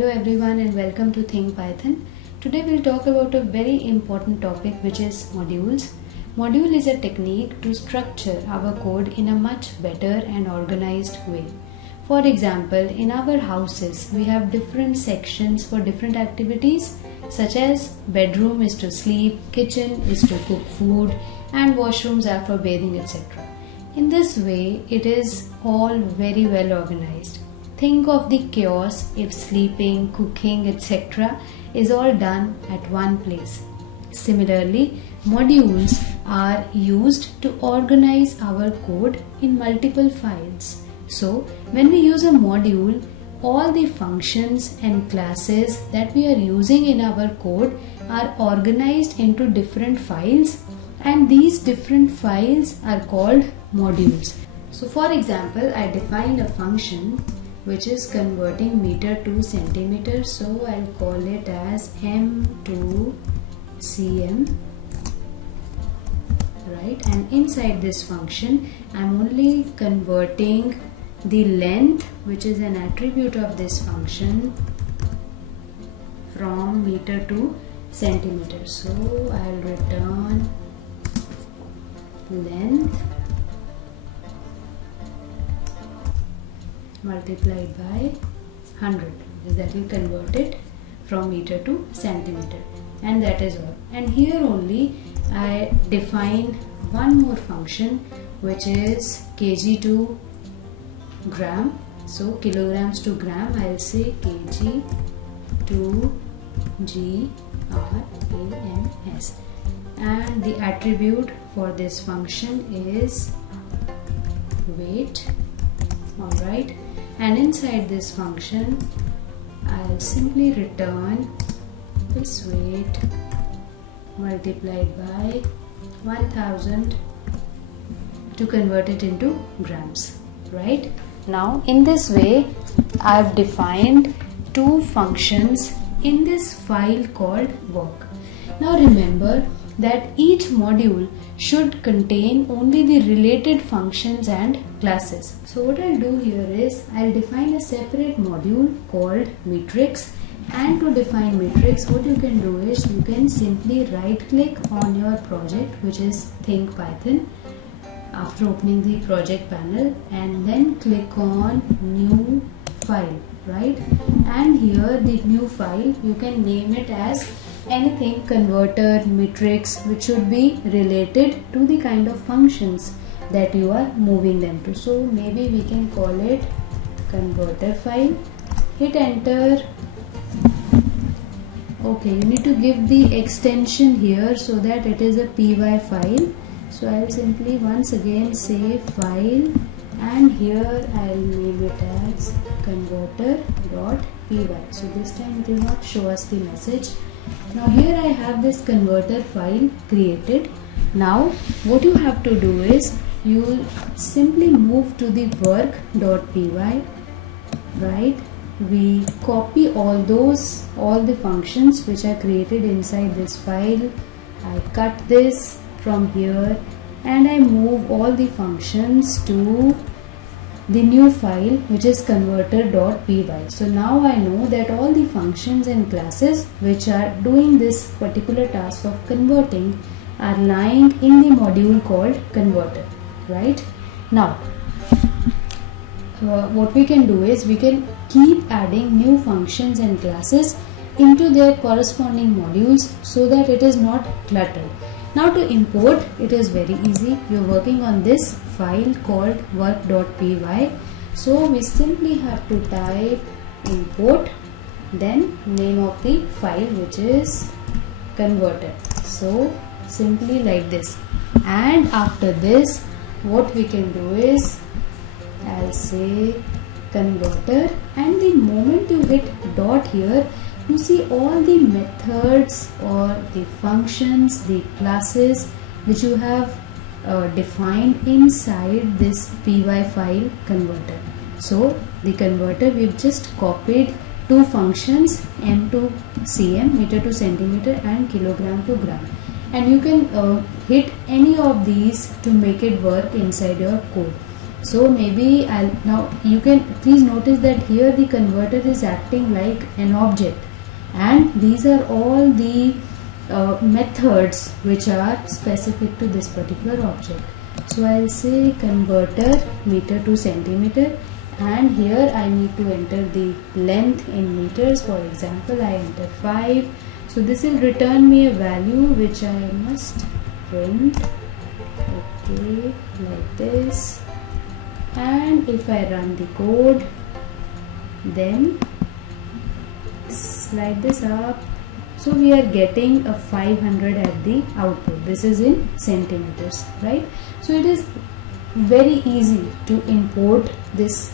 Hello everyone and welcome to Think Python. Today we'll talk about a very important topic, which is modules. Module is a technique to structure our code in a much better and organized way. For example, in our houses we have different sections for different activities, such as bedroom is to sleep, kitchen is to cook food, and washrooms are for bathing, etc. In this way, it is all very well organized. Think of the chaos if sleeping, cooking, etc. is all done at one place. Similarly, modules are used to organize our code in multiple files. So, when we use a module, all the functions and classes that we are using in our code are organized into different files, and these different files are called modules. So, for example, I defined a function which is converting meter to centimeter, so I'll call it as m to cm, right? And inside this function I'm only converting the length, which is an attribute of this function, from meter to centimeter. So I'll return length multiplied by 100, that will convert it from meter to centimeter, and that is all. And here only I define one more function, which is kg to gram. So kilograms to gram, I'll say kg to grams, and the attribute for this function is weight. Alright, and inside this function I'll simply return this weight multiplied by 1000 to convert it into grams, right? Now in this way I've defined two functions in this file called work. Now remember that each module should contain only the related functions and classes. So what I'll do here is I'll define a separate module called matrix, and to define matrix, what you can do is you can simply right click on your project, which is Think Python, after opening the project panel, and then click on new file, right? And here the new file, you can name it as anything, converter, matrix, which should be related to the kind of functions that you are moving them to. So maybe we can call it converter file. Hit enter. Okay, you need to give the extension here so that it is a py file. So I'll simply once again say file, and here I'll name it as converter.py. So this time it will not show us the message. Now here I have this converter file created. Now what you have to do is you simply move to the work.py, right? We copy all the functions which are created inside this file. I cut this from here and I move all the functions to the new file, which is converter.py. So now I know that all the functions and classes which are doing this particular task of converting are lying in the module called converter, right? Now what we can do is we can keep adding new functions and classes into their corresponding modules so that it is not cluttered. Now to import, it is very easy. You're working on this file called work.py. So we simply have to type import, then name of the file, which is converter. So simply like this. And after this, what we can do is I'll say converter, and the moment you hit dot here, you see all the methods or the functions, the classes which you have defined inside this py file converter. So the converter, we've just copied two functions, m to cm, meter to centimeter, and kilogram to gram, and you can hit any of these to make it work inside your code. So maybe now you can please notice that here the converter is acting like an object, and these are all the methods which are specific to this particular object. So I'll say converter meter to centimeter, and here I need to enter the length in meters. For example, I enter 5. So this will return me a value which I must print, okay, like this. And if I run the code, then slide this up, so we are getting a 500 at the output. This is in centimeters, right? So it is very easy to import this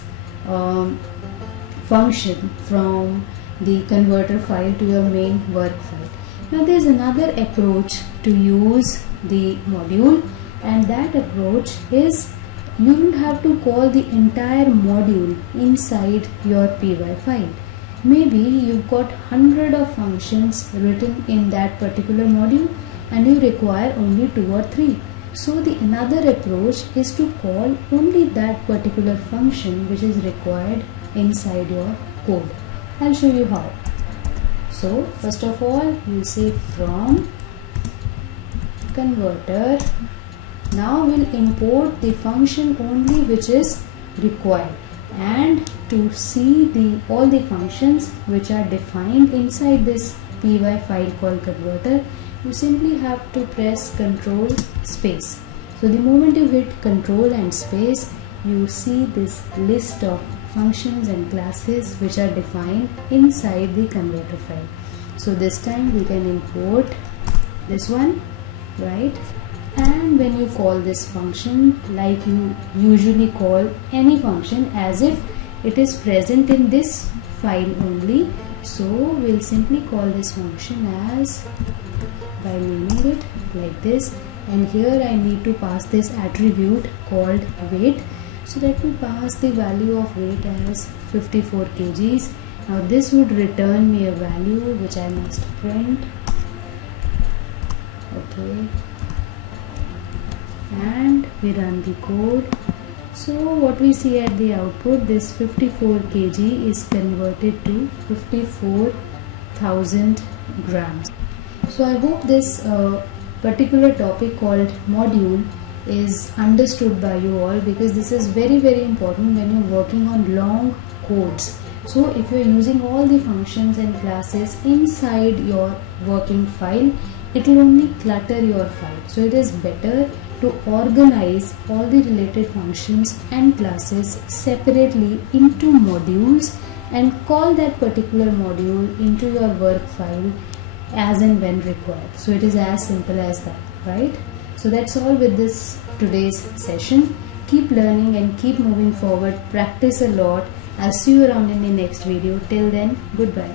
function from the converter file to your main work file. Now there is another approach to use the module, and that approach is you don't have to call the entire module inside your py file. Maybe you've got 100 of functions written in that particular module and you require only 2 or 3. So the another approach is to call only that particular function which is required inside your code. I'll show you how. So first of all, you say from converter. Now we'll import the function only which is required, and to see all the functions which are defined inside this py file called converter, you simply have to press Control space. So the moment you hit Control and space, you see this list of functions and classes which are defined inside the converter file. So this time we can import this one, right? And when you call this function like you usually call any function, as if it is present in this file only, so we'll simply call this function as by naming it like this. And here I need to pass this attribute called weight. So let me pass the value of weight as 54 kgs. Now this would return me a value which I must print, okay, and we run the code. So what we see at the output, this 54 kg is converted to 54,000 grams. So I hope this particular topic called module is understood by you all, because this is very important when you're working on long codes. So if you're using all the functions and classes inside your working file, it will only clutter your file. So it is better to organize all the related functions and classes separately into modules and call that particular module into your work file as and when required. So it is as simple as that, right? So that's all with this today's session. Keep learning and keep moving forward. Practice a lot. I'll see you around in the next video. Till then, goodbye.